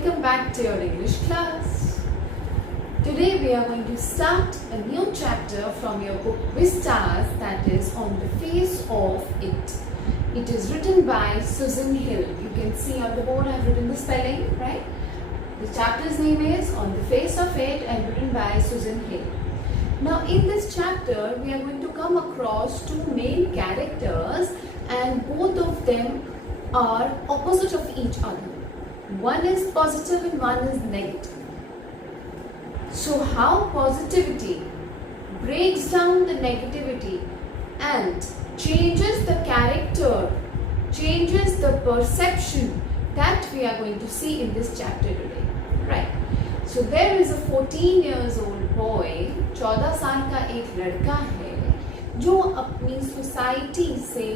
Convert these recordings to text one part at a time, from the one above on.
welcome back to your English class. Today we are going to start a new chapter from your book Vistas, that is On the Face of It. It is written by Susan Hill. You can see on the board I have written the spelling, right? The chapter's name is On the Face of It and written by Susan Hill. Now in this chapter we are going to come across two main characters and both of them are opposite of each other. One is positive and one is negative. So how positivity breaks down the negativity and changes the character, changes the perception, that we are going to see in this chapter today. Right. So there is a 14 years old boy, 14 साल का एक लड़का है जो अपनी society से,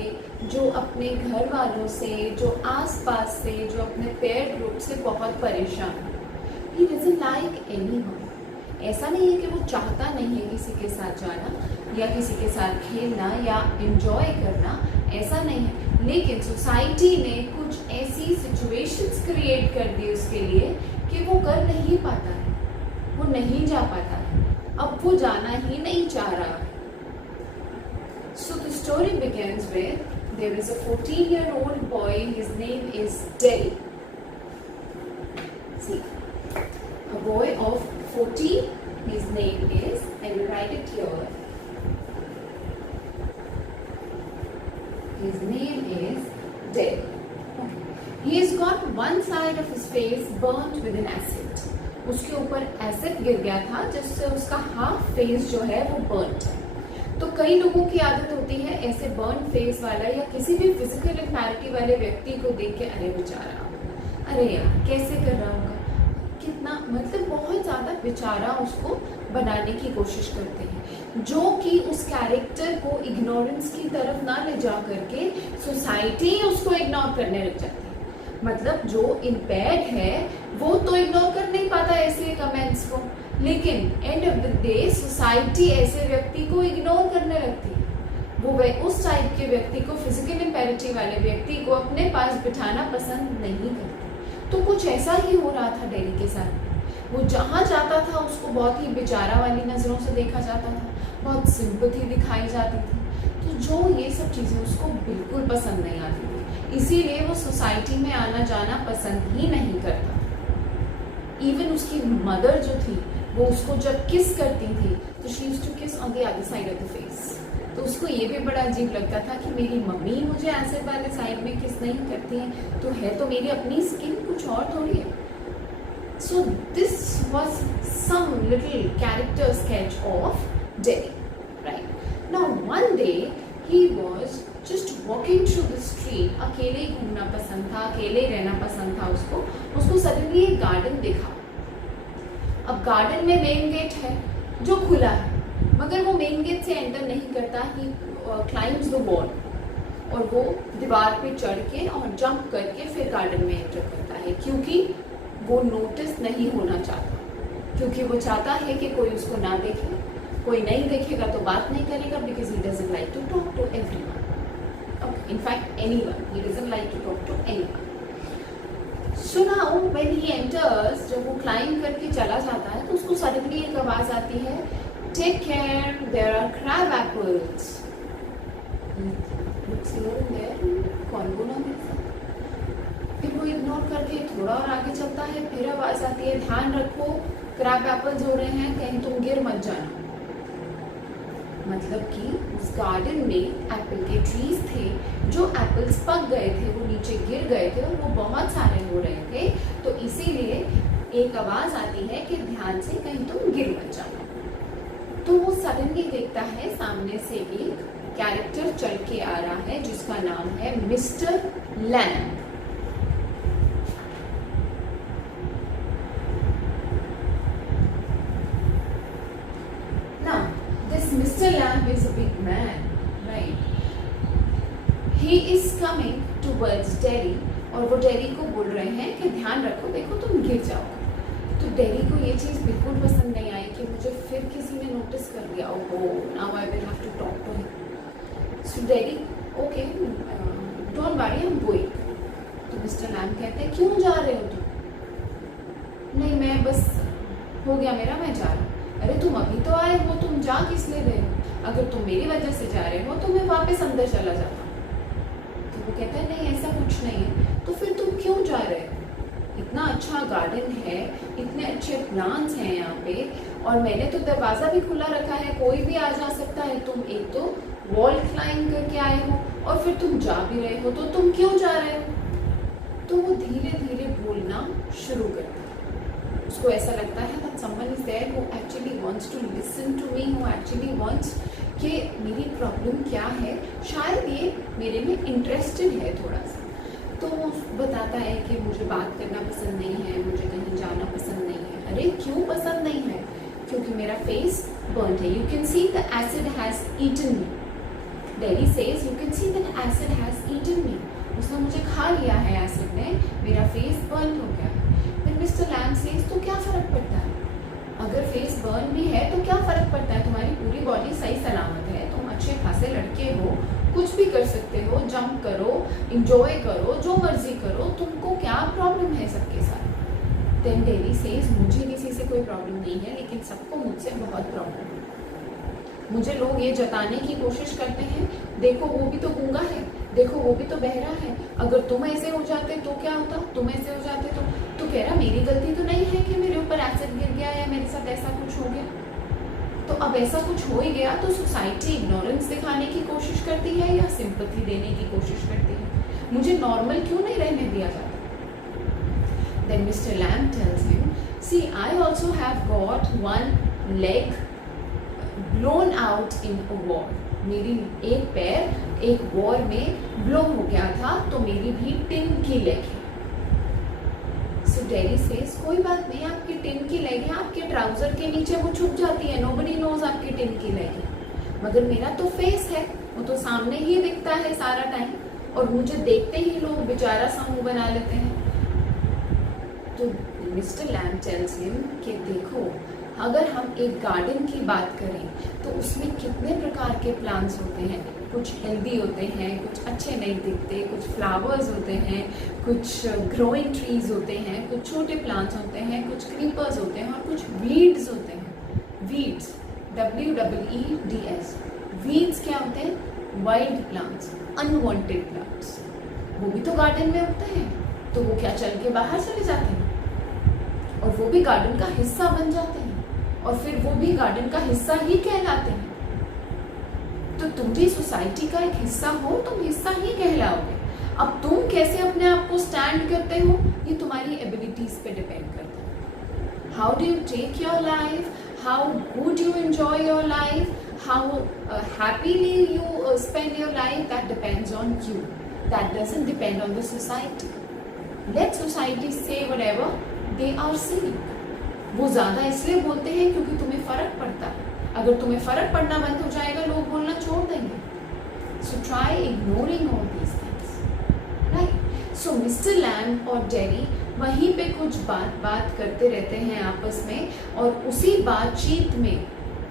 जो अपने घर वालों से, जो आसपास से, जो अपने पेयर ग्रुप से बहुत परेशान है. He doesn't like anyone. ऐसा नहीं है कि वो चाहता नहीं है किसी के साथ जाना या किसी के साथ खेलना या एंजॉय करना, ऐसा नहीं है. लेकिन सोसाइटी ने कुछ ऐसी सिचुएशंस क्रिएट कर दी उसके लिए कि वो कर नहीं पाता है, वो नहीं जा पाता है, अब वो जाना ही नहीं चाह रहा है. So the story begins with there is a 14-year-old boy. His name is Derry. See, a boy of 14. His name is, I will write it here. His name is Derry. He has got one side of his face burnt with an acid. उसके ऊपर acid गिर गया था जिससे उसका half face जो है वो बर्nt है. तो कई लोगों की आदत होती है ऐसे बर्न फेस वाला या किसी भी फिजिकल इनफैरिटी वाले व्यक्ति को देख के अरे बेचारा, अरे यार कैसे कर रहा होगा, कितना, मतलब बहुत ज़्यादा बेचारा उसको बनाने की कोशिश करते हैं, जो कि उस कैरेक्टर को इग्नोरेंस की तरफ ना ले जा करके सोसाइटी उसको इग्नोर करने लग जाती है. मतलब जो इम्पेयर्ड है वो तो इग्नोर कर नहीं पाता ऐसे कमेंट्स को, लेकिन end of the day society ऐसे व्यक्ति को इग्नोर करने लगती है. वो उस टाइप के व्यक्ति को, फिजिकल इम्पेरिटी वाले व्यक्ति को अपने पास बिठाना पसंद नहीं करती. तो कुछ ऐसा ही हो रहा था डेरी के साथ. वो जहाँ जाता था उसको बहुत ही बेचारा वाली नज़रों से देखा जाता था, बहुत सिंपैथी दिखाई जाती थी. तो जो ये सब चीज़ें उसको बिल्कुल पसंद नहीं आती थी, इसीलिए वो सोसाइटी में आना जाना पसंद ही नहीं करता. इवन उसकी मदर जो थी वो उसको जब किस करती थी तो she used to kiss on the other side of the face. तो उसको ये भी बड़ा अजीब लगता था कि मेरी मम्मी मुझे एसिड वाले साइड में किस नहीं करती है, तो मेरी अपनी स्किन कुछ और थोड़ी है. So this was some little character sketch of Derry. Right. Now one day he was just walking through the street. अकेले घूमना पसंद था, अकेले रहना पसंद था उसको सडनली एक गार्डन दिखा. अब गार्डन में मेन गेट है जो खुला है, मगर वो मेन गेट से एंटर नहीं करता. ही क्लाइम्स द वॉल और वो दीवार पे चढ़ के और जंप करके फिर गार्डन में एंटर करता है, क्योंकि वो नोटिस नहीं होना चाहता, क्योंकि वो चाहता है कि कोई उसको ना देखे. कोई नहीं देखेगा तो बात नहीं करेगा, because he doesn't like to talk to everyone. In fact, anyone. He doesn't like to talk to anyone. So now, when he enters, जब वो climb करके चला जाता है तो उसको suddenly एक आवाज़ आती है, Take care, there are crab apples. Looks here and there. कौन बोला मेरे साथ? फिर वो इग्नोर करके थोड़ा और आगे चलता है, फिर आवाज़ आती है, ध्यान रखो, crab apples हो रहे हैं, कहीं तुम गिर मत जाना. मतलब कि उस गार्डन में एप्पल के ट्रीज थे, जो एप्पल्स पक गए थे, वो नीचे गिर गए थे और वो बहुत सारे हो रहे थे. तो इसीलिए एक आवाज़ आती है कि ध्यान से कहीं तुम गिर मत जाना. तो वो सडनली देखता है सामने से एक कैरेक्टर चल के आ रहा है जिसका नाम है mister lamb. Mr. Lamb is a big man, right? He is coming towards Derry और वो डेरी को बोल रहे हैं कि ध्यान रखो, देखो तुम गिर जाओगे. तो डेरी को ये चीज़ बिल्कुल पसंद नहीं आई कि मुझे फिर किसी ने नोटिस कर लिया. ओहो, now I will have to talk to him. So Derry, okay, don't worry, I am going. तो मिस्टर लैम्ब कहते हैं, क्यों जा रहे हो तुम? नहीं मैं बस हो गया मेरा, मैं जा रहा हूँ। अरे तुम अभी तो आए हो, तुम जा किस लिए रहे हो? अगर तुम मेरी वजह से जा रहे हो तो मैं वापस अंदर चला जाता। तो वो कहता है नहीं ऐसा कुछ नहीं है। तो फिर तुम क्यों जा रहे हो? इतना अच्छा गार्डन है, इतने अच्छे प्लांट्स हैं यहाँ पे, और मैंने तो दरवाजा भी खुला रखा है, कोई भी आ जा सकता है। तुम एक तो वॉल क्लाइंब करके आए हो और फिर तुम जा भी रहे हो, तो तुम क्यों जा रहे हो? तो वो धीरे धीरे बोलना शुरू करता है। उसको ऐसा लगता है that someone is there who actually wants to listen to me, who actually wants कि मेरी प्रॉब्लम क्या है, शायद ये मेरे में इंटरेस्टेड है थोड़ा सा। तो वो बताता है कि मुझे बात करना पसंद नहीं है, मुझे कहीं जाना पसंद नहीं है। अरे क्यों पसंद नहीं है? क्योंकि मेरा फेस बर्न है। You can see the acid has eaten me. Derry says you can see that acid has eaten me. उसने मुझे खा लिया है एसिड ने, मेरा फेस बर्न हो गया। फिर मिस्टर लैम सेज तो क्या फर्क पड़ता है? अगर फेस बर्न भी है तो क्या फर्क पड़ता है? तुम्हारी पूरी बॉडी सही सलामत है, तुम अच्छे खासे लड़के हो, कुछ भी कर सकते हो, जंप करो, इंजॉय करो, जो मर्जी करो, तुमको क्या प्रॉब्लम है सबके साथ? देन डेरी सेज मुझे किसी से कोई प्रॉब्लम नहीं है, लेकिन सबको मुझसे बहुत प्रॉब्लम है। मुझे लोग ये जताने की कोशिश करते हैं, देखो वो भी तो गूंगा है, देखो वो भी तो बहरा है, अगर तुम ऐसे हो जाते तो क्या होता, तुम ऐसे हो जाते तो कह रहा मेरी गलती तो नहीं है कि मेरे ऊपर एसिड गिर गया या मेरे साथ ऐसा कुछ हो गया। तो अब ऐसा कुछ हो ही गया तो सोसाइटी इग्नोरेंस दिखाने की कोशिश करती है या सिंपैथी देने की कोशिश करती है? मुझे नॉर्मल क्यों नहीं रहने दिया जाता? Then mister Lamb tells him, see I also have got one leg blown out in a war. मेरी एक पैर एक वॉर में ब्लो हो गया था, तो मेरी भी टिन की लेग है। सो डेरी सेज कोई बात नहीं, आपकी टिन की लेग है, आपके ट्राउजर के नीचे वो छुप जाती है, नोबडी नोज आपकी टिन की लेग है। मगर मेरा तो फेस है, वो तो सामने ही दिखता है सारा टाइम, और मुझे देखते ही लोग बेचारा सा मुंह बना लेते हैं। तो मिस्टर लैम टेल्स हिम कि देखो, अगर हम एक गार्डन की बात करें तो उसमें कितने प्रकार के प्लांट्स होते हैं। कुछ हेल्दी होते हैं, कुछ अच्छे नहीं दिखते, कुछ फ्लावर्स होते हैं, कुछ ग्रोइंग ट्रीज होते हैं, कुछ छोटे प्लांट्स होते हैं, कुछ क्रीपर्स होते हैं, और कुछ वीड्स होते हैं। Weeds, WEEDS। वीड्स क्या होते हैं? Wild plants, unwanted plants. वो भी तो गार्डन में उगते हैं, तो वो क्या चल के बाहर चले जाते हैं और वो भी गार्डन का हिस्सा बन जाते हैं, और फिर वो भी गार्डन का हिस्सा ही कहलाते हैं। तो तुम भी सोसाइटी का एक हिस्सा हो, तुम हिस्सा ही कहलाओगे। अब तुम कैसे अपने आप को स्टैंड करते हो, ये तुम्हारी एबिलिटीज पे डिपेंड करता है। How do you take your life, how good you enjoy your life, how happily you spend your life, that depends on you, that doesn't depend on the society. Let society say whatever they are saying. वो ज्यादा इसलिए बोलते हैं क्योंकि तुम्हें फर्क पड़ता है। अगर तुम्हें फर्क पड़ना बंद हो जाएगा, लोग बोलना छोड़ देंगे। So try ignoring all these things, right? So mister Lamb और डेरी वहीं पे कुछ बात करते रहते हैं आपस में, और उसी बातचीत में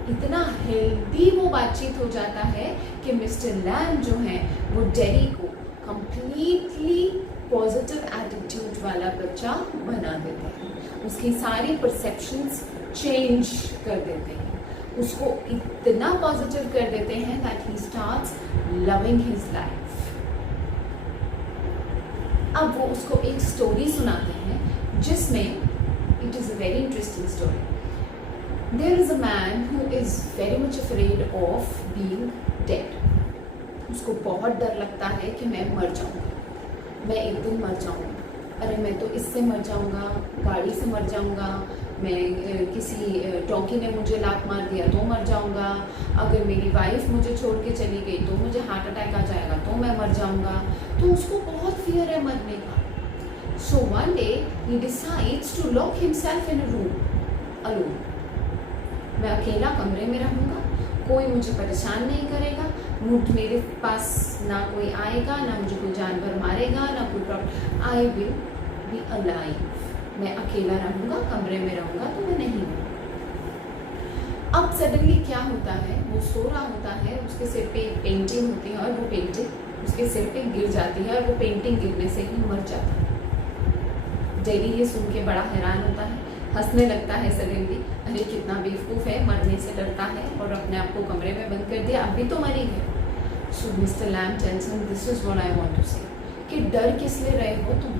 इतना हेल्दी वो बातचीत हो जाता है कि मिस्टर लैम जो है वो डेरी को कंप्लीटली पॉजिटिव एटीट्यूड वाला बच्चा बना देते हैं। उसकी सारी परसेप्शंस चेंज कर देते हैं, उसको इतना पॉजिटिव कर देते हैं that he starts loving his life. अब वो उसको एक स्टोरी सुनाते हैं जिसमें it is a very interesting story. There is a man who is very much afraid of being dead. उसको बहुत डर लगता है कि मैं मर जाऊंगा, मैं एक दिन मर जाऊंगा। अरे मैं तो इससे मर जाऊंगा, गाड़ी से मर जाऊंगा, मैं किसी डॉगी ने मुझे लात मार दिया तो मर जाऊंगा, अगर मेरी वाइफ मुझे छोड़ के चली गई तो मुझे हार्ट अटैक आ जाएगा तो मैं मर जाऊंगा। तो उसको बहुत फियर है मरने का। So one day he decides to lock himself in a room alone. मैं अकेला कमरे में रहूँगा, कोई मुझे परेशान नहीं करेगा, मेरे पास ना कोई आएगा, ना मुझे कोई जानवर मारेगा, ना कोई problem. I will be alive. मैं अकेला रहूँगा, कमरे में रहूँगा, तो मैं नहीं हूँ। अब सडनली क्या होता है, वो सो रहा होता है, उसके सिर पे एक पेंटिंग होती है और वो पेंटिंग उसके सिर पे गिर जाती है और वो पेंटिंग गिरने से ही मर जाता है। डेरी ये सुन के बड़ा हैरान होता है हंसने लगता है सडनली, अरे कितना बेवकूफ़ है, मरने से डरता है और अपने आप को कमरे में बंद कर दिया, अभी तो मरी है। So mister Lamb tells him, this is what I want to say, कि डर किस लिए रहे हो तुम,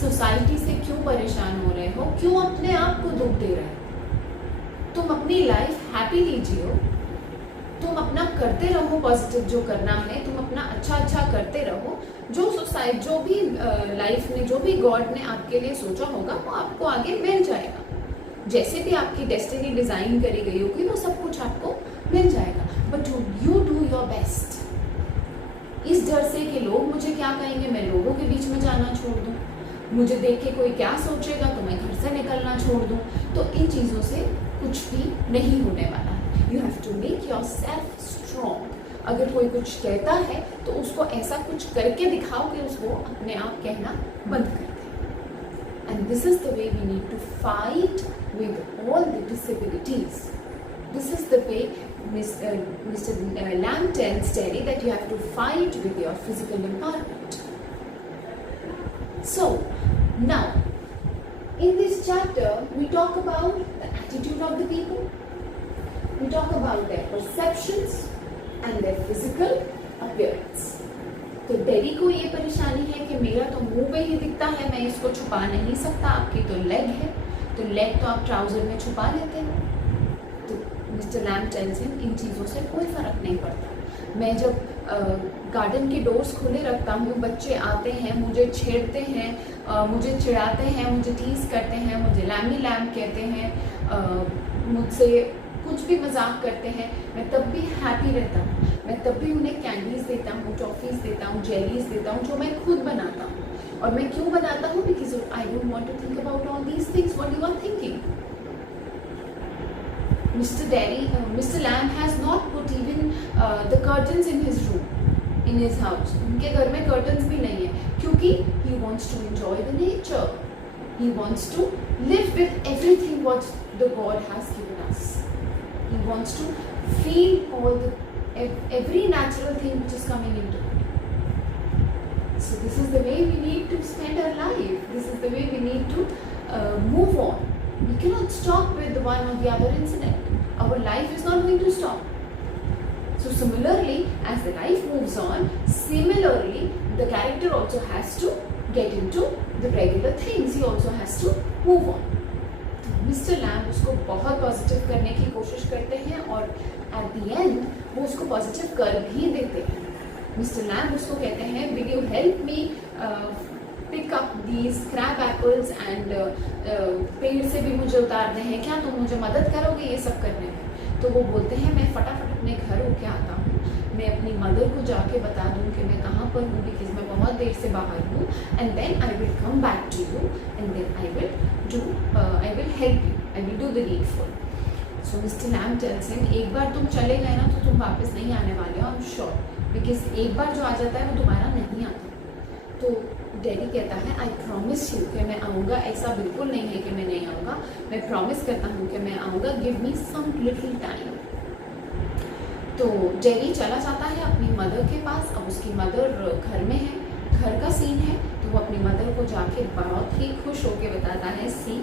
सोसाइटी से क्यों परेशान हो रहे हो, क्यों अपने आप को दुख दे रहे हो, तुम अपनी लाइफ हैप्पीली जियो, तुम अपना करते रहो पॉजिटिव जो करना है, तुम अपना अच्छा करते रहो, जो सोसाइटी जो भी लाइफ में जो भी गॉड ने आपके लिए सोचा होगा वो आपको आगे मिल जाएगा, जैसे भी आपकी डेस्टिनी डिजाइन करी गई होगी वो सब कुछ आपको मिल जाएगा। But you do your best. इस डर से कि लोग मुझे क्या कहेंगे, मैं लोगों के बीच में जाना छोड़ दूं, मुझे देख के कोई क्या सोचेगा तो मैं घर से निकलना छोड़ दूं, तो इन चीज़ों से कुछ भी नहीं होने वाला है। You have to make yourself strong. अगर कोई कुछ कहता है तो उसको ऐसा कुछ करके दिखाओ कि उसको अपने आप कहना बंद कर दे। And this is the way we need to fight with all the disabilities. This is the way Mr. Lamb tells Terry that you have to fight with your physical empowerment. So, now, in this chapter, we talk about the attitude of the people. We talk about their perceptions and their physical appearance. तो dairy को ये परेशानी है कि मेरा तो मुंह पे ही दिखता है, मैं इसको छुपा नहीं सकता, आपकी तो लेग है, तो लेग तो आप ट्राउजर में छुपा लेते हैं। मिस्टर लैम्ब टेल्स हिम, इन चीज़ों से कोई फ़र्क नहीं पड़ता। मैं जब गार्डन के डोर्स खुले रखता हूँ, बच्चे आते हैं, मुझे छेड़ते हैं, मुझे चिढ़ाते हैं, मुझे टीज़ करते हैं, मुझे लैमी लैम्ब कहते हैं, मुझसे कुछ भी मजाक करते हैं, मैं तब भी हैप्पी रहता हूँ। मैं तब भी उन्हें कैंडीज़ देता हूँ, टॉफ़ीज़ देता हूँ, जेलीज़ देता हूँ, जो मैं खुद बनाता हूँ। और मैं क्यों बनाता हूँ? Because I don't want to think about all these things what you are thinking. Mr. Lamb has not put even the curtains in his room, in his house. उनके घर में curtains भी नहीं है, क्योंकि he wants to enjoy the nature. He wants to live with everything what the God has given us. He wants to feel every natural thing which is coming into it. So this is the way we need to spend our life. This is the way we need to move on. We cannot stop with one or the other incident. Our life is not going to stop. So similarly, as the life moves on, similarly the character also has to get into the regular things. He also has to move on. Mister lamb उसको बहुत positive करने की कोशिश करते हैं और at the end वो उसको पॉजिटिव कर भी देते हैं। मिस्टर लैम्ब उसको कहते हैं, will you help me pick up these crab apples and पेड़ से भी मुझे उतारने हैं, क्या तुम मुझे मदद करोगे ये सब करने में? तो वो बोलते हैं, मैं फटाफट अपने घर होके आता हूँ, मैं अपनी मदर को जाके बता दूँ कि मैं कहाँ पर हूँ, बिकॉज मैं बहुत देर से बाहर हूँ, and then I will come back to you and then I will help you, I will do the needful. So mister Lamb tells him, एक बार तुम चले गए ना तो तुम वापस नहीं आने वाले हो, आई एम श्योर, बिकॉज एक बार जो आ जाता है वो दोबारा नहीं आता। तो डैडी कहता है, आई प्रॉमिस यू कि मैं आऊँगा, ऐसा बिल्कुल नहीं है कि मैं नहीं आऊँगा, मैं प्रॉमिस करता हूँ कि मैं आऊँगा, give me some little time. तो डैडी चला जाता है अपनी मदर के पास। अब उसकी मदर घर में है, घर का सीन है, तो वो अपनी मदर को जाके बहुत ही खुश होके बताता है, see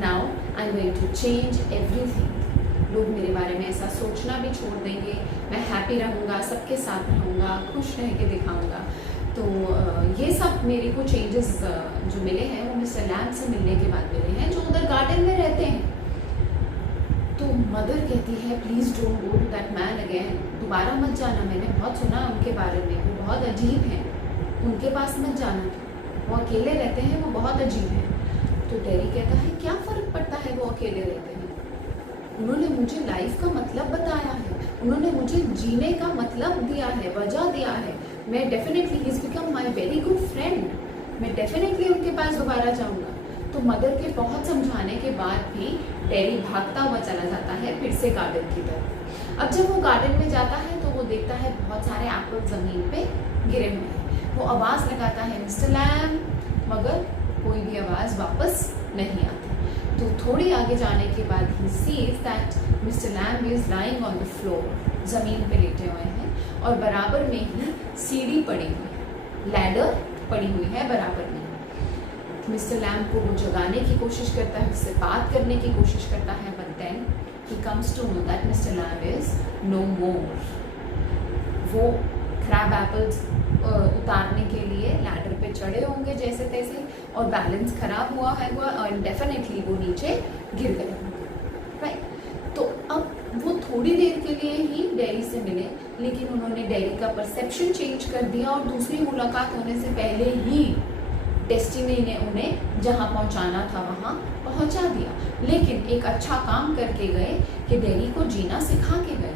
now I am going to change everything. लोग मेरे बारे में ऐसा सोचना भी छोड़ देंगे, मैं हैप्पी रहूँगा, सबके साथ रहूँगा, खुश रह के दिखाऊँगा। तो ये सब मेरे को चेंजेस जो मिले हैं वो मिस्टर लैम्ब से मिलने के बाद मिले हैं, जो उधर गार्डन में रहते हैं। तो मदर कहती है, please don't go to that man again, दोबारा मत जाना, मैंने बहुत सुना उनके बारे में, वो बहुत अजीब हैं, उनके पास मत जाना, वो अकेले रहते हैं, वो बहुत अजीब हैं। तो डैडी कहता है, क्या फ़र्क पड़ता है वो अकेले रहते हैं, उन्होंने मुझे लाइफ का मतलब बताया है, उन्होंने मुझे जीने का मतलब दिया है, वजह दिया है, मैं definitely he is become my very good friend, मैं डेफिनेटली उनके पास दोबारा जाऊँगा। तो मदर के बहुत समझाने के बाद भी डैडी भागता हुआ चला जाता है फिर से गार्डन की तरफ। अब जब वो गार्डन में जाता है तो वो देखता है बहुत सारे एप्पल ज़मीन पे गिरे हुए हैं। वो आवाज़ लगाता है, मिस्टर लैम्ब, मगर कोई भी आवाज़ वापस नहीं आती। तो थोड़ी आगे जाने के बाद he sees that mister lamb is lying on the floor, ज़मीन पे लेटे हुए हैं और बराबर में ही सीढ़ी पड़ी हुई है, लैडर पड़ी हुई है बराबर में। मिस्टर लैम्ब को वो जगाने की कोशिश करता है, उससे बात करने की कोशिश करता है, but then he comes to know that mister Lamb is no more. वो क्रैब एप्पल्स उतारने के लिए लैडर पे चढ़े होंगे जैसे तैसे, और बैलेंस खराब हुआ है और डेफिनेटली वो नीचे गिर गए होंगे, राइट। तो अब वो थोड़ी देर के लिए ही डैडी से मिले, लेकिन उन्होंने डैडी का परसेप्शन चेंज कर दिया और दूसरी मुलाकात होने से पहले ही डेस्टिनी ने उन्हें जहाँ पहुँचाना था वहाँ पहुँचा दिया। लेकिन एक अच्छा काम करके गए कि डैडी को जीना सिखा के गए।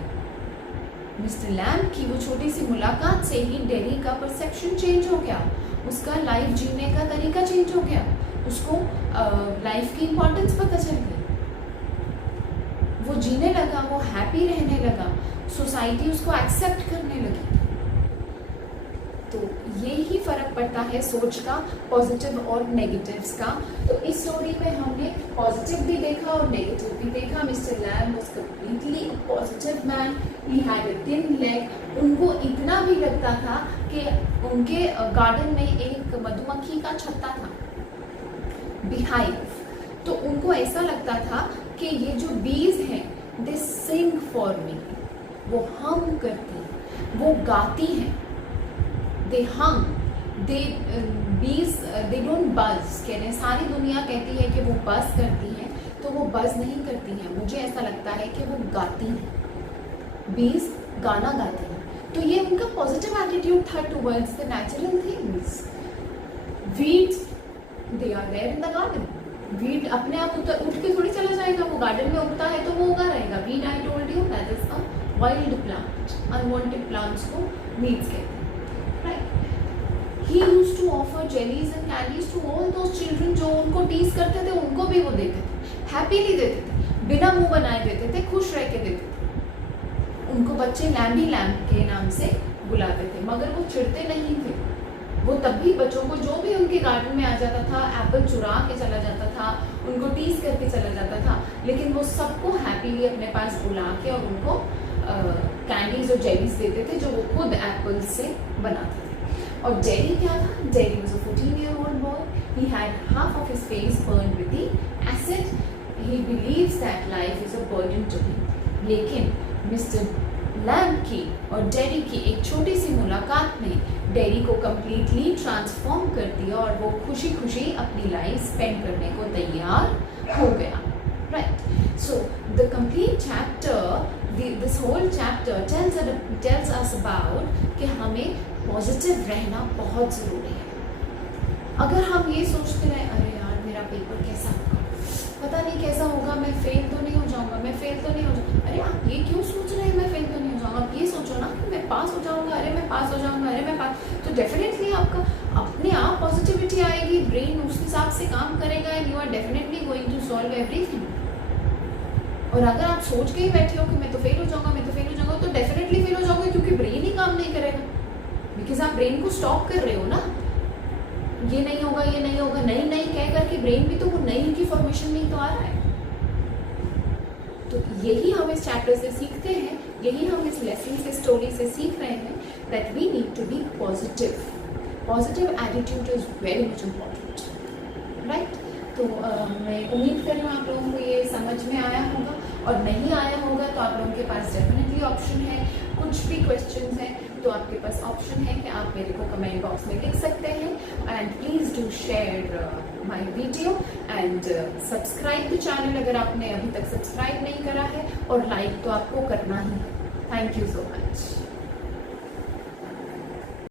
मिस्टर लैम्ब की वो छोटी सी मुलाकात से ही डैडी का परसेप्शन चेंज हो गया, उसका लाइफ जीने का तरीका चेंज हो गया, उसको लाइफ की इम्पोर्टेंस पता चल गई, वो जीने लगा, वो हैप्पी रहने लगा, सोसाइटी उसको एक्सेप्ट करने लगी। तो ये ही फर्क पड़ता है सोच का, पॉजिटिव और नेगेटिव्स का। तो इस स्टोरी में हमने पॉजिटिव भी देखा और नेगेटिव भी देखा। Mister lamb was completely positive man, he had a thin leg. उनको इतना भी लगता था कि उनके गार्डन में एक मधुमक्खी का छत्ता था, बिहाइव। तो उनको ऐसा लगता था कि ये जो बीज हैं दे सिंग फॉर मी, वो हम करती हैं, वो गाती हैं, दे हम, दे बीज, दे डोंट बज। कह रहे हैं सारी दुनिया कहती है कि वो बज करती हैं, तो वो बज नहीं करती हैं, मुझे ऐसा लगता है कि वो गाती हैं, बीज गाना गाती हैं। तो ये उनका पॉजिटिव एटीट्यूड था towards the natural things. Weeds, they are there in the garden. Weed अपने आप उठ के थोड़ी चला जाएगा, वो गार्डन में उगता है तो वो उगा रहेगा। Weed, I told you, that is a wild plant. Unwanted plants को वीड्स कहते हैं, right. He used to offer jellies and candies to all those children, जो उनको टीज करते थे उनको भी वो देते थे, हैप्पीली देते थे, बिना मुंह बनाए देते थे, खुश रह के देते थे। उनको बच्चे लैम्बी लैम्ब के नाम से बुलाते थे, मगर वो चिढ़ते नहीं थे। वो तब भी बच्चों को, जो भी उनके गार्डन में आ जाता था, एप्पल चुरा के चला जाता था, उनको टीज करके चला जाता था, लेकिन वो सबको हैप्पीली अपने पास बुला के और उनको कैंडीज और जेलीज देते थे जो वो खुद एप्पल से बनाते थे। और डैडी क्या था? Daddy was a 14-year-old boy. He had half of his face burned with the acid. He believes that life is a burden to him. लेकिन मिस्टर लैम्ब की और डैडी की एक छोटी सी मुलाकात ने डैडी को कम्प्लीटली ट्रांसफॉर्म कर दिया और वो खुशी खुशी अपनी लाइफ स्पेंड करने को तैयार हो गया, right. So the complete chapter, this whole chapter tells us about कि हमें पॉजिटिव रहना बहुत ज़रूरी है। अगर हम ये सोचते रहे, अरे यार मेरा पेपर कैसा होगा, पता नहीं कैसा होगा, मैं फेल तो नहीं हो जाऊंगा, मैं फेल तो नहीं हो जाऊंगा, अरे आप ये क्यों सोच रहे हैं मैं फेल तो नहीं हो जाऊंगा? आप ये सोचो ना कि मैं पास हो जाऊंगा, अरे मैं पास हो जाऊंगा, अरे मैं पास। तो डेफिनेटली आपका अपने आप पॉजिटिविटी आएगी, ब्रेन उस हिसाब से काम करेगा and you are definitely going to solve everything. और अगर आप सोच के ही बैठे हो कि मैं तो फेल हो जाऊंगा, मैं तो फेल हो जाऊंगा, तो डेफिनेटली फेल हो जाओगे, क्योंकि ब्रेन ही काम नहीं करेगा, बिकॉज आप ब्रेन को स्टॉप कर रहे हो ना। ये नहीं होगा, ये नहीं होगा, नहीं नहीं कह करके ब्रेन भी तो वो नई की फॉर्मेशन में ही तो आ रहा है। तो यही हम इस चैप्टर से सीखते हैं, यही हम इस लेसन से, स्टोरी से सीख रहे हैं, that we need to be positive. Positive attitude is very much important, right. तो मैं उम्मीद कर रही हूँ आप लोगों को ये समझ में आया होगा, और नहीं आया होगा तो आप लोगों के पास डेफिनेटली ऑप्शन है। कुछ भी क्वेश्चंस हैं तो आपके पास ऑप्शन है कि आप मेरे को कमेंट बॉक्स में लिख सकते हैं। And please do share my video and subscribe the channel अगर आपने अभी तक सब्सक्राइब नहीं करा है, और लाइक तो आपको करना ही है। Thank you so much.